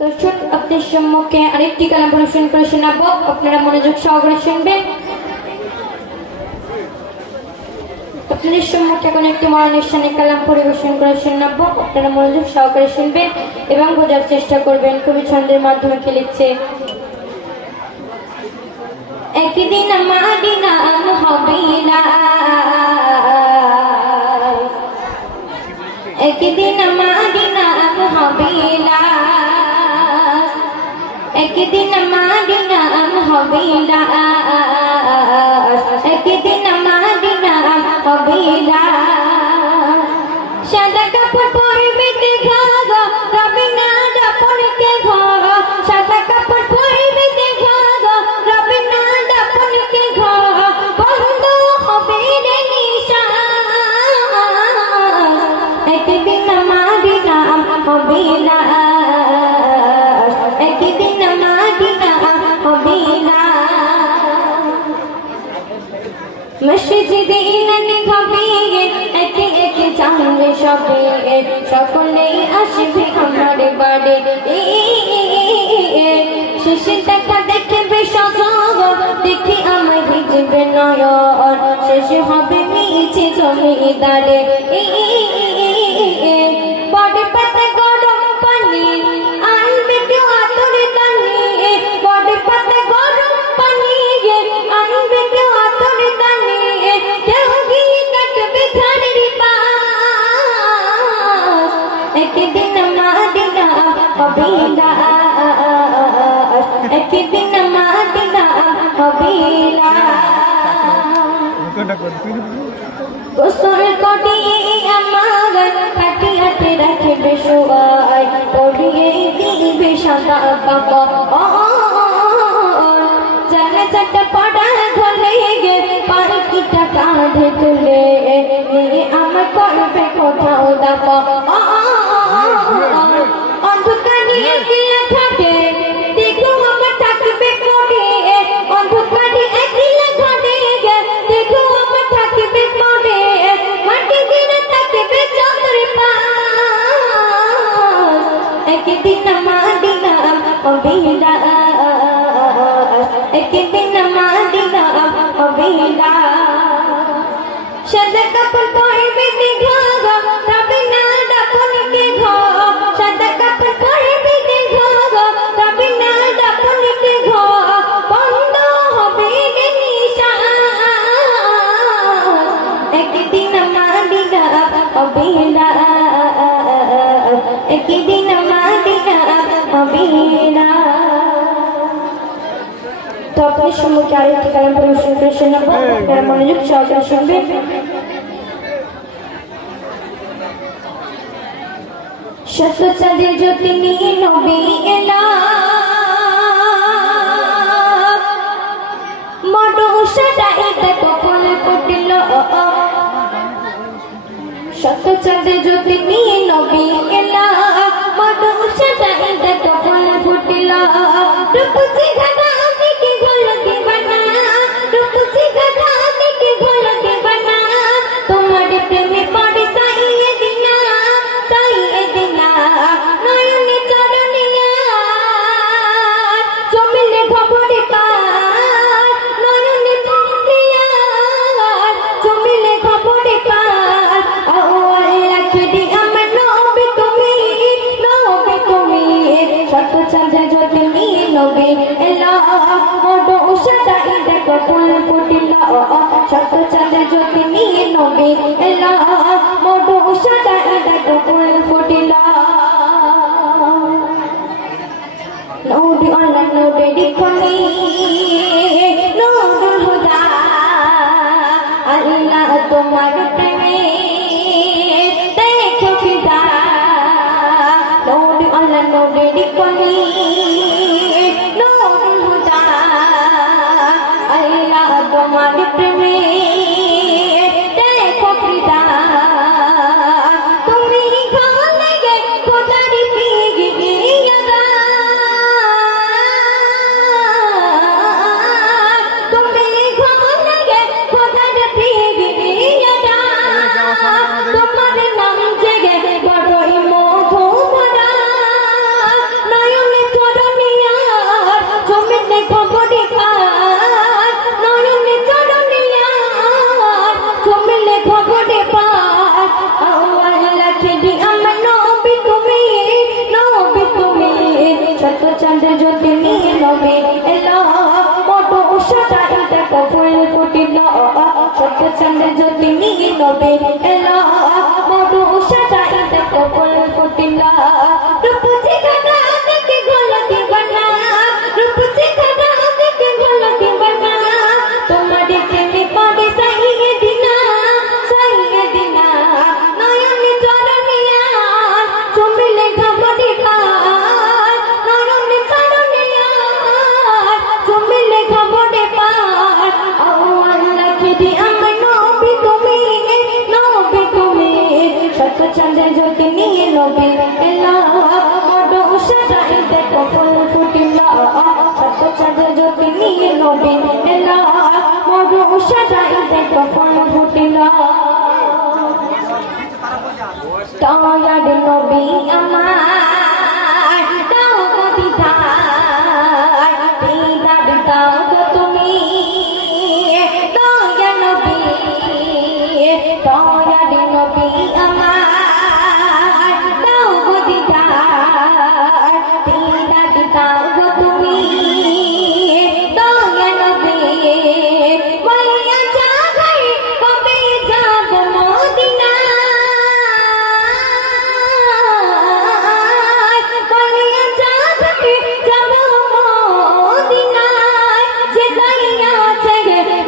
দর্শক আপনাদের সম্মুখে আরেকটি কালাম পরিবেশন করে শোনাবো, আপনারা মনোযোগ সহকারে শুনবেন। আপনাদের সম্মুখে এখন একটি মরণের কালাম পরিবেশন করে শোনাবো, আপনারা মনোযোগ সহকারে শুনবেন এবং বোঝার চেষ্টা করবেন। কবি ছন্দের মাধ্যমে কে লিখছে। একদিন আমারই নাম হবে না, একদিন আমারই নাম হবে না, একদিন আমারই নাম হবে না, একদিন আমারই নাম হবে না। সাদা কাপড় পরবে দেখা গো, রবি না দাপনকে ঘর। সাদা কাপড় পরবে দেখা গো, রবি না দাপনকে ঘর। বন্ধ হবে রে নিশান, একদিন আমারই নাম হবে না, একদিন আমারই নাম হবে না। মসজিদে ইনানি হবে একে একে জানবে সবে, সকলেই আসবে আমার বাড়ি। শেষে দেখা দেখবে সজগ, দেখে আমায় ভিজবে নয়ন। শেষে হবে মিছে জমিদারে, বড় পাতা গরম পানি আনবে কেউ আতরে দানি। বড় পাতা গরম পানি আনবে কেউ আতরে দানি। কেউ গিয়ে কাটবে ঝাড়ের পাশ, একদিন আমারই নাম হবে না, একদিন আমারই নাম হবে না। গোসল করিয়ে আমার হাঁটি হাঁটি রাখবে সবাই, পড়িয়ে দিবে সাদা কাপড়। জানে চারটা পড়া ঘরে গে পালকিটা কাঁধে তুলে নিয়ে আমার করবে কোথাও দাপা। অন্ধকারে একলা থাকে দেখো আমার থাকবে পড়ে, অন্ধকারে একলা ঘরে গে দেখো আমার থাকবে পড়ে। মাটি দিনে থাকবে চন্দ্রে পাশ, একদিন আমারই নাম হবে না, একদিন আমারই নাম হবে না। সাদা কাপড় পরবে দেখা গো, তবে না দাপনকে ঘর। সাদা কাপড় পরবে দেখা গো, তবে না দাপনকে ঘর। বন্ধ হবে রে নিশান, একদিন আমারই নাম হবে না, একদিন আমারই নাম হবে না। তো আপনার সম্মুখে আরেকটি কালাম পরিবেশন করে শোনাবো, আপনারা মনোযোগ সহকারে শুনবেন। শত চাঁদের জ্যোতি নিয়ে নবী এলা, মডুসাটাই দেখো ফুল ফুটিল। শত চাঁদের জ্যোতি নিয়ে নবী এলা, মডুসাটাই দেখো ফুল ফুটিল। রূপসী ঘাটা দেখে ঘোলকে বানা, রূপসী ঘাটা দেখে ঘোলকে বানা। তোমার প্রেমে পড়ে সাইয়ে দিনা, সাইয়ে দিনা নয়নে চরণিয়া। জমিলে খবরে পার নয়নে চরণিয়া, জমিলে খবরে পার। ও আল্লাহ খেদি আমার নবী তুমি, নবী তুমি। শত চাঁদের জ্যোতি নিয়ে নবী এলা, মডুসাটাই দেখো ফুল ফুটিল। শত চাঁদের জ্যোতি নিয়ে নবী এলা, মডুসাটাই দেখো ফুল ফুটিল। নূর আল্লাহ নূরের খনি, নূরুল হুদা। আল্লাহ তোমার প্রেমে দেখো ফিদা। নূর আল্লাহ নূরের খনি, নূরুল হুদা। আল্লাহ তোমার প্রেমে দেখো ফিদা। তুমি ঘরে গে খোদার পিগিয়া, তুমি ঘরে গে খোদার পিগিয়া। শত চন্দ্র জ্যোতি নিয়ে নবে এলো মোটো উষাটা দেখো ফুল ফুটিল শত চন্দ্র জ্যোতি নিয়ে নবে এলো মোটো উষাটা দেখো ফুল ফুটিল রূপ চিখানা দেখে গোলতি বনা রূপ চিখানা দেখে গোলতি বনা তোমার প্রেমে পড়ে সাইয়ে দিনা নয়নে চরণিয়া চুমিলে ঘামটি পার নয়নে চরণিয়া চুমিলে ঘামটি পার ও আল্লাহ কি আমার নবী তুমি শত চন্দ্র জ্যোতি নিয়ে নবী এলা বড় উষাটাই দেখো ফুল ফুটিল শত চন্দ্র জ্যোতি নিয়ে নবী এলা বড় উষাটাই দেখো ফুল ফুটিল দয়ার নবী আমার দাও গো দিদার দিদার দাও গো তুমি দয়ার নবী আমার দাও গো দিদার দিদার দাও গো তুমি দয়ার নবী বলিয়া যাই কবে যাব মদিনা বলিয়া যাই যাব মদিনায় যে দাইয়া আছে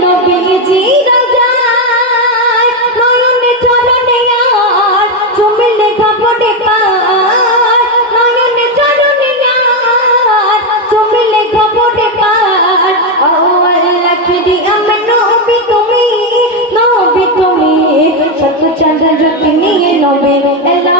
নবীজি রাজায় নয়নে চরণে আর চুমিলে ঘাপটে পার নয়নে চরণে আর চুমিলে ঘাপটে পার ও আল্লাহ কি আমার নবী তুমি শত চন্দ্র জ্যোতি নিয়ে নবে এলা